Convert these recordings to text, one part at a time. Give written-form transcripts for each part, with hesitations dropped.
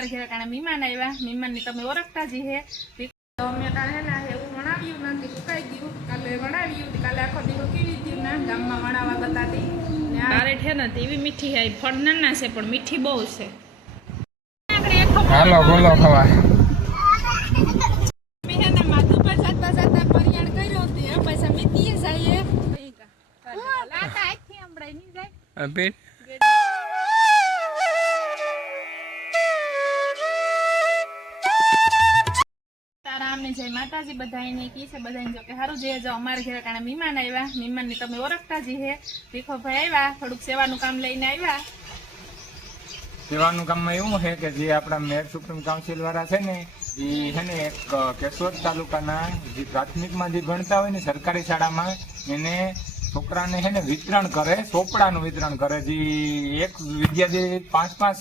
અમાरे घर कारण मेहमान आया मेहमान ने तमे ओळखता जी है तो अमे ताणे है ना एवं वणाव्युं ने सुकाई गयुं काले वणाव्युं काले आखो दिवस केवी गयुं ना गाममां वणावा बताती ने आरे है ने तेवी मीठी है फळ नाना छे पण मीठी बहु छे हालो बोलो खवा मैं है ना माथु पर जाता जाता परियाण कर्यो ते पैसा मीतीए जाए लाता आखी हमड़ाई नी जाय अबे जय माताजी बधाईने की छे बधाईने जो के हारू जे जो अमारे घरे कारण मेहमान आव्या मेहमान ने तमे ओळखता जी है देखो भाई आव्या थोड़ुक सेवानुं काम लईने आव्या सेवानुं काम में एवुं है कि जे आपड़ा मेयर सुप्रीम काउंसिल वाळा छे ने ई है ने एक केशोद तालुकाना जे प्राथमिक में जे भणता होय ने सरकारी शाळामां एने छोकराने है ने वितरण करे सोपड़ानुं वितरण करे जी एक विद्यार्थी 5-5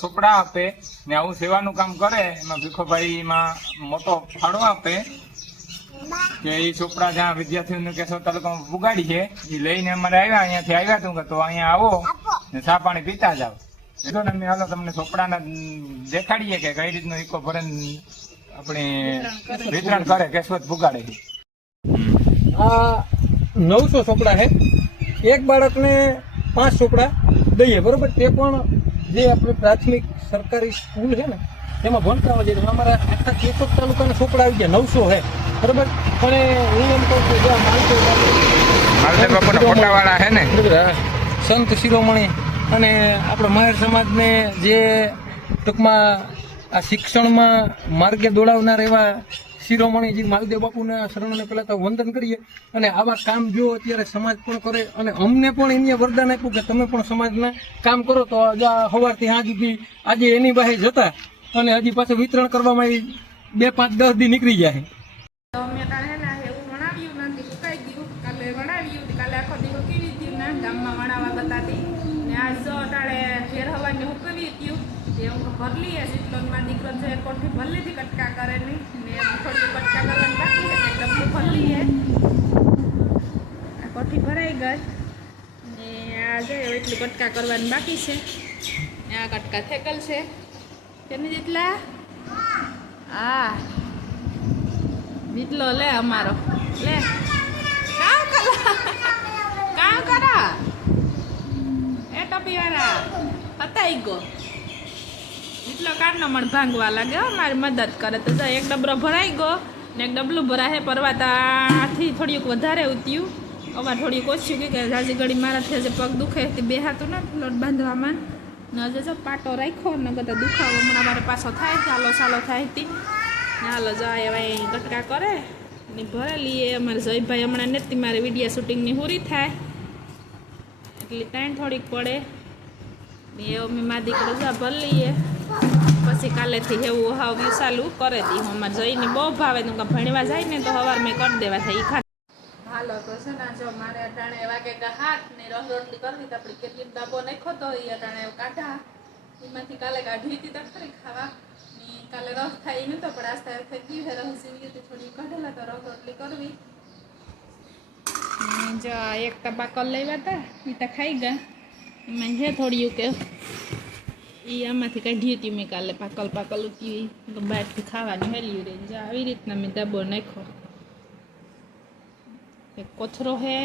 सोपड़ा आपे ने आवुं सेवानुं काम करे एमां भीखोभाई मां मोटो फाळो आपे के ई छोकरा ज्यां विद्यार्थीओने केशोद तालुकामां पुगाड़ी छे ई लईने अमारे आव्या अहींयाथी आव्या तो अहींया आवो ने चा पाणी पीता जाओ એટલે અમે હાલો તમને ચોપડાના દેખાડીએ કે કઈ રીતનું ઇકો ભરણ આપણે વિતરણ કરે કેશવત પુગાડે આ 900 ચોપડા છે એક બાળકને 5 ચોપડા દઈએ બરોબર તે પણ જે આપણે પ્રાથમિક સરકારી સ્કૂલ છે ને તેમાં ભણતા હોય છે અમારા આખા કેશોદ તાલુકાના ચોપડા આવી ગયા 900 છે બરોબર પણ હું એમ કહું કે જે માલદેવ બાપુના ફોટાવાળા છે ને સંત શિરોમણી અને આપણા મહેર સમાજને જે ટૂંકમાં આ શિક્ષણમાં માર્ગે દોડાવનાર એવા શિરોમણીજી માલદેવ બાપુના શરણોને પહેલાં તો વંદન કરીએ અને આવા કામ જો અત્યારે સમાજ પણ કરે અને અમને પણ એને વરદાન આપ્યું કે તમે પણ સમાજના કામ કરો તો સવારથી સાંજ સુધી આજે એની પાસે જતા અને હજી પાછું વિતરણ કરવામાં 2, 5, 10 દી નીકળી જાય તો અમે તાણે ને એવું વણાવ્યું ને સુકાઈ ગયું કાલે વણાવ્યું કાલે આખો દિવસ કેવી ગયું ને ગામમાં વણાવા બતાતી ને આ જો તાણે ઘેર હવાને હુકવી ગયું તે હું ભરલી હે સિટલોનમાં દીકરો છે કોઠી ભરલી થી કટકા કરે ની ને થોડી કટકા કરવાની બાકી છે એકદમ ભરલી હે આ કોઠી ભરાઈ ગઈ ને આ જો એટલી કટકા કરવાની બાકી છે ને આ કટકા થેકલ છે તેની જેટલા આ વીટલો ले अमारो ले काम करा ए टोपी वाला हताई गो वीटलो कारनो मन भांगवा लागे मारी मदद करे तो एक डबरो भराई गो ने एक डबलू भरा है परवाताथी थोड़ीक वधारे उत्યું अमार थोड़ी ओछी के जाजी घड़ी माराथी जे पग दुखे ते बेहातुं न लोट बांधवामां न जे जो पाटो राख्यो न गता दुखाવો હમણાં મારે પાછો થાય ચાલો ચાલો થાય તી હાલો જાય હવે કટકા કરે ને ભરેલી અમારે જયભાઈ હમણાં નથી મારે વિડીયો શૂટિંગની પૂરી થાય એટલે ટાઈમ થોડીક પડે ને અમે મા દીકરો જા ભરી લઈએ પછી કાલેથી એવું હાવ્યું ચાલુ કરે દી અમારે જઈને બહુ ભાવે તું ભણવા જાય ને તો સવાર મેં કરી દેવા થાય ખા હાલો તો છે ને જો મારે અટાણે વાગે હાથ ને રોટલી કરવી તો આપણી કેટલી ડબ્બો નાખ્યો તો એ અટાણે કાઢા એમાંથી કાલે કાઢી હતી તો ખરી ખાવા काले रस थाई नहीं तो पड़ा आस्ते आस्ते की है रस सीवी तो थोड़ी काढेला तो रस रोटली करवी जो एक टबा कर लेवा था ई तो खाई गया मैं है थोड़ी के ई आमाथी काढी हती मैं काले पाकल पाकल उती तो बैठ के खावानी हेली रे जा આવી રીતના મેં ડબ્બો નાખ્યો એક કોથરો है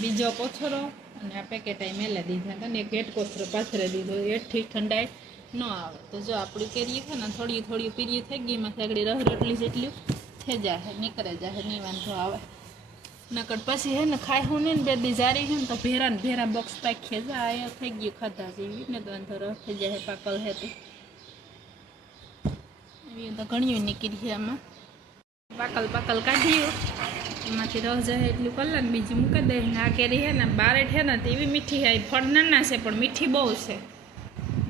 बीजो कोथरो અને આ પેકેટ અહીં મેલે દીધા હતા ને એક હેઠ કોથરો પાથરે દીધો હેઠથી ઠંડાઈ ન આવે તો જો આપણી કેરી છે ને થોડી થોડી પીરી થઈ ગઈ એમાંથી આગળ રસ રોટલી જેટલી થઈ જાય નીકળે જાય નહીં વાંધો આવે નકર પછી હે ને ખાય હું ને બે દી જારી છે ને તો ભેરા ને ભેરા બોક્સ પાખીએ જાય થઈ ગયું ખાધા જેવી ને તો વાંધો રસ થઈ જાય પાકલ હે તો એવી તો ઘણી નીકળી છે આમાં પાકલ પાકલ કાઢ્યું એમાંથી રસ જાય એટલું કલર બીજું મૂકી દે ને આ કેરી છે ને બારેઠ છે ને તેવી મીઠી છે ફળ નાના છે પણ મીઠી બહુ છે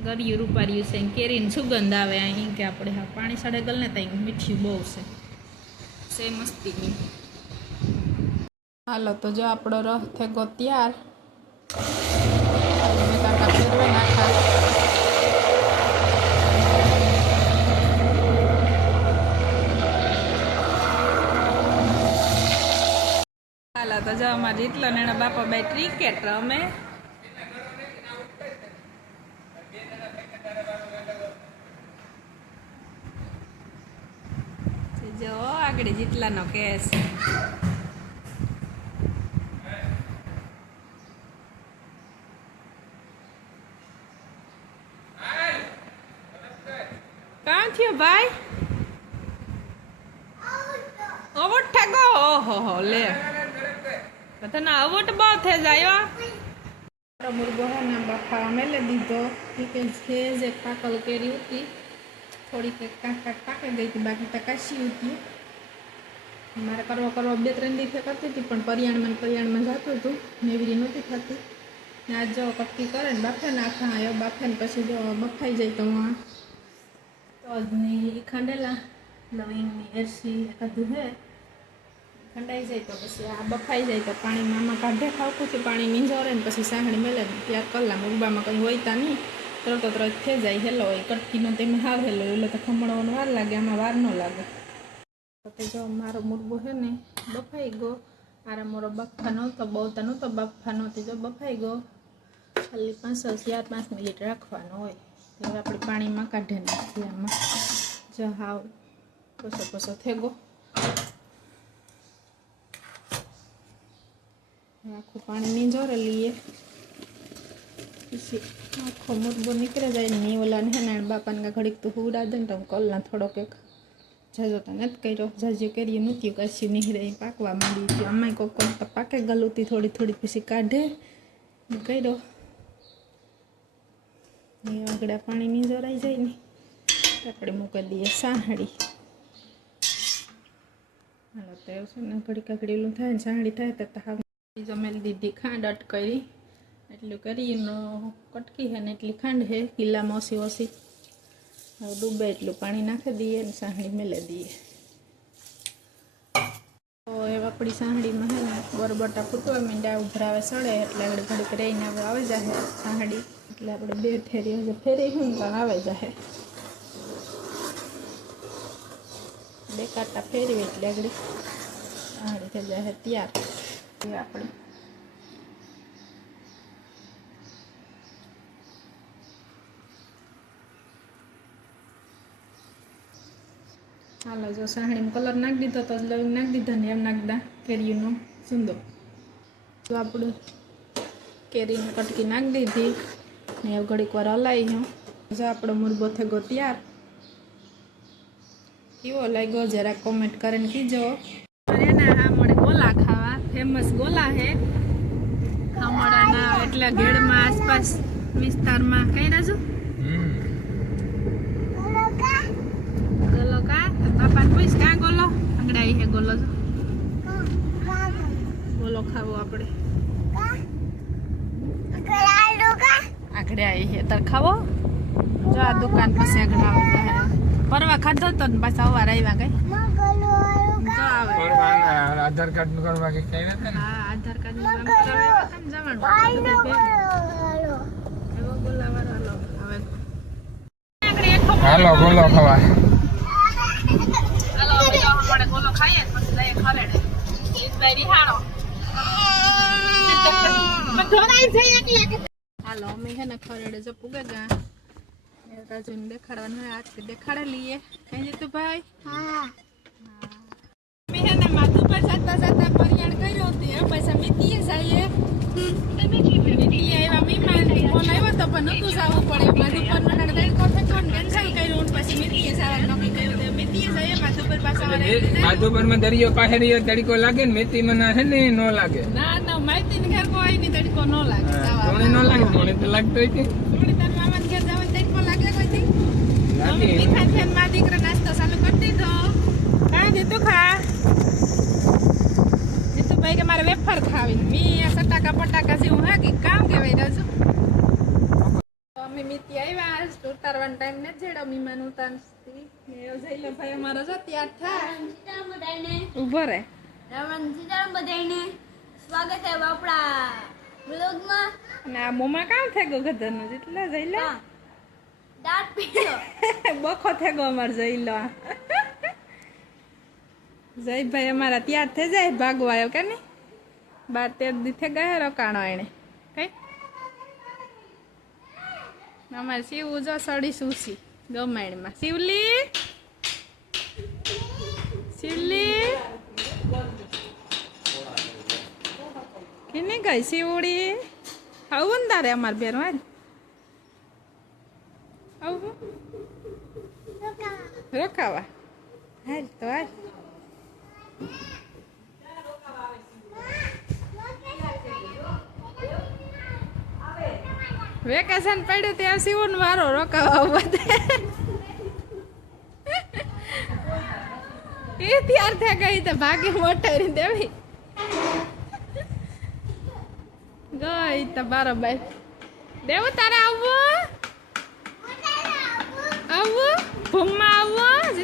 ગળ્યું રૂપાર્યું છે કેરીની સુગંધ આવે અહીં કે આપણે હા પાણી સડે ગલ ને ત્યાં મીઠી બહુ છે મસ્તીની હાલો તો જો આપણો રસ થેગો તૈયાર મેં કાકા ફેરવે નાખા તો જો અમારે જેટલો ને એના બાપા બે ક્રિકેટ રમે આગળ જેટલાનો કેસ. કાં થયું ભાઈ? અવટ ઠાકો. ઓહો લે તને અવટ બહુ થઈ જાય. મુર્ગો હે ને બફાવા મેલે દીધો. કે છે જે પાકલ કેરી હતી થોડીક કાંક પાકી ગઈ હતી, બાકી તો કાશી હતી. મારે કરવા 2-3 દિવસે કરતી હતી પણ પરિયાણમાં જતું હતું ને એવી રીતે નહોતી થતી. ને આજ જો કટકી કરે ને બાફે નાખા એ બાફે ને પછી જો બફાઈ જાય તો તજની ખાંડેલા લવિંગની એરસી કાઢું હે ઠંડાઈ જાય તો પછી આ બફાઈ જાય તો પાણીમાં આમાં કાઢે ખાવતું છે પાણી મીંજોરે ને પછી સાંકળી મેલે ને ત્યાર કલાક ઉબામાં કંઈ હોયતા નહીં તરત થઈ જાય. હેલો હોય કટકીનો તેમાં હાવ હેલો એટલે તો ખમણવાનો વાર લાગે, આમાં વાર ન લાગે. તો જો મારો મુરગો છે ને બફાઈ ગયો. મારા મોરો બફા નહોતો બહુ નહોતો બફા નહોતી જો બફાઈ ગયો. ખાલી 4-5 મિનિટ રાખવાનો હોય. હવે આપણે પાણીમાં કાઢી નાખીએ. આમાં જો હાવ કોસો થઈ ગયો. આખું પાણી નીંજોરે લઈએ પછી આખો મુરગો નીકળે જાય ને ઓલાને હે ને બાપાને ઘડીક તો ઉડા દે ને તો કલના થોડોક એક જાજો તો નથી કર્યો. જાજુ કરીએ નહોતી કશું નીકળે પાકવા માંડી હતી. આમાં કોક તો પાકે ગલુતી થોડી પછી કાઢે ને કર્યો. એ આગળ પાણી નીંજોરાઈ જાય ને આપણે મૂકી દઈએ સાહડી. હાલો તો એવું છે ને ઘડીક આગળેલું થાય ને સાહડી થાય તો હા જમેલી દીધી ખાંડ અટકાવી એટલું કરીને કટકી છે ને એટલી ખાંડ છે કિલ્લામાં ઓછી. હવે ડૂબે એટલું પાણી નાખી દઈએ ને સાંહળી મેલે દઈએ. તો એ આપણી સાંહળીમાં છે ને બરબટા ફૂટવા માંડ્યા ઉભરાવે સડે એટલે આપણે ઘડીક રહીને આવે જાય સાંહળી એટલે આપણે 2 ફેરી હજુ ફેરી હું તો આવે જાય 2 કાંટા ફેરવી એટલે આગળ સાંહળી થઈ જાય તૈયાર. આપણે હાલો જો સાંહળીમાં કલર નાખી દીધો તો લવિંગ નાખી દીધા ને એમ નાખી કેરીનો સુંદર. જો આપણું કેરીની કટકી નાખી દીધી ને એવું ઘડીક વાર હલાવી હું. જો આપણો મુરગો થઈ ગયો તૈયાર. કેવો લાગ્યો જરા કોમેન્ટ કરીને કીજો. એના હા મળે ગોલા ખાવા ફેમસ ગોલા હે ખામડાના એટલે ગેડમાં આસપાસ વિસ્તારમાં કઈ રાજુ ગોલો કા બાપાને પૂછ કાં ગોલો આંગળાઈ હે ગોલો જો ગોલો ખાવો આપણે આંગળે આવી હે તાર ખાવો જો આ દુકાન પાસે આગળ આવે પરવા ખાધો તો ને પાછા અવાર આવ્યા કઈ આધાર કાર્ડ નું કરવા કે કઈ નથી ને. હા આધાર કાર્ડ નું કામ કરાવવા કેમ જવાનું એવો બોલાવાનો હવે હાલો ગોલો ખાવા. હાલો હવે જો આપણે ગોલો ખાઈએ પછી લઈએ ખરેડે ઈ બારી હાણો હાલો અમે હે ને ખરેડે જો પુગે ગા રાજુને દેખાડવાનું હોય આજથી દેખાડે લઈએ કઈ જતું ભાઈ. હા માથું પર જતા પરિયાણ કર્યો હતી પૈસા મીતીએ જઈએ આવ્યા મહેમાન ફોન આવ્યો તો પણ નતું જવું પડે માથું પર મને તડકો ફેંકો કેન્સલ કર્યું પછી મીતીએ જવાનું નક્કી કર્યું તો મીતીએ જઈએ માથું પર પાછા માધુપરમાં દરિયો પાસે રહ્યો તડકો લાગે ને મેથી મને છે ને ન લાગે. ના માહિતી ને ઘર કોઈ ની તડકો ન લાગે તોણે ન લાગે તોણે તો લાગતો હોય કે તાર મામા ઘર જવાનું તડકો લાગે કોઈથી મીઠા છે માં દીકરા નાસ્તો ચાલુ કરી દીધો કાંઈ દીધું ખા ભાઈ કે મારે વેફર ખાવી મી આ સટાકા પટાકા જેવું હા કે કામ કહેવાય રાજુ. અમે મીતી આવ્યા ઉતારવાનો ટાઈમ ને જેડો મીમાન ઉતારતી જઈ લે ભાઈ અમારો જો તૈયાર થાય ઉભો રે બધાને સ્વાગત છે આપણા બ્લોગમાં. અને આ મોમાં કામ થઈ ગયો ગધરનો જેટલા જઈ લે દાંત પીલો બખો થઈ ગયો અમારે જઈ લો જય ભાઈ અમારા તૈયાર થઈ જાય ભાગવા આવ્યો કે નહીં 12-13 દી થઈ ગયા રોકાણો એને કઈ અમારે શિવ જો સડી સુસી ગમાણીમાં શિવલી ગઈ સીવડી આવું ને તારે અમારે બેર હાલ આવું રોકાવા હાલ તો હાલ વેકેશન પડ્યું ત્યાં સીવું વારો રોકાવા બધે એ ત્યાર થયા ગઈ તો ભાગે મોટારી દેવી ગઈ તો બરોબર દેવું તારે આવવું ભૂમમાં આવવું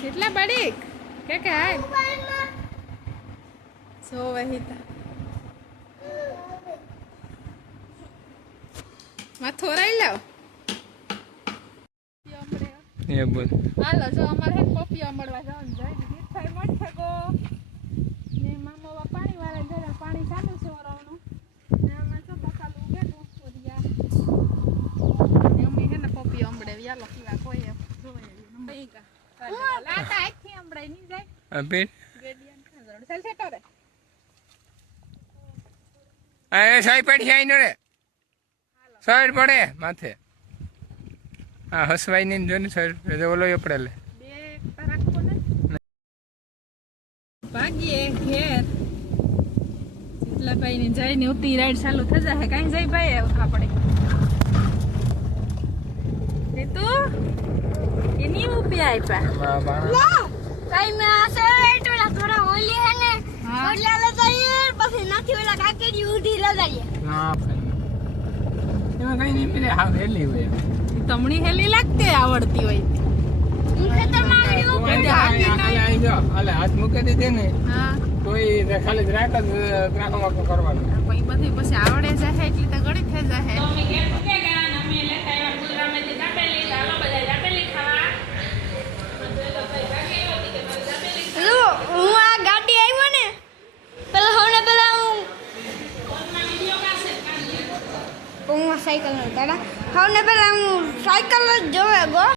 જેટલા બડીક કે હાલ સો વહીતા માં થોરાઈ લાવ એ બોલ હાલો જો અમારે હે પોપિયા મળવા જવાનું જાય મીઠાઈ મળશે ગો ને મામા પાણી વાળા જરા પાણી ચાલુ છે વરાવનું ને આમાં જો બકાલું ઉગેલું ઓરિયા ને અમે હે ને પોપિયા અમડે યાલો પીવા કોઈ એમ જોવે નંબર કા લાટા આખી અમડે ની જાય અબે ગેડિયન ખબર ચાલ છે કરે એ સાઈ પડી આઈ નો રે સાઈડ પડે માથે હા હસવાઈ ની જો ને સાઈડ ઓલો પડે લે બે રાખો ને ભાગીએ ઘેર જેટલા ભાઈ ને જઈને ઉતી રાઈડ ચાલુ થઈ જાય કઈ જઈ ભાઈ આપણે એ તો એની ઉપી આપ્યા કઈ મે આ સેટ ઓલા થોડા ઓલી હે ને હા. ઓલા લગાઈએ પછી નાથી ઓલા કાકેડી ઉધી લગાઈએ ના એમાં કઈ નહીં પેલે હા હેલી હોય તમણી હેલી લાગતી આવડતી હોય હું ખેતરમાં આવ્યો હાલે હાથ મૂકી દીધે ને હા કોઈ ખાલી જ રાખ જ ત્રાકમાં કરવાનું પછી બધી પછી આવડે જાય એટલે તો ઘણી થઈ જાય અમે ઘેર મૂકે ગયા અને અમે લેતા આવ્યા ગુલરામાંથી દાબેલી હાલો બધા દાબેલી ખાવા હું આ ગાડી આવ્યો ને પેલા હું સાયકલ નો દાડા હવે પેલા હું સાયકલ જ જોવે ગો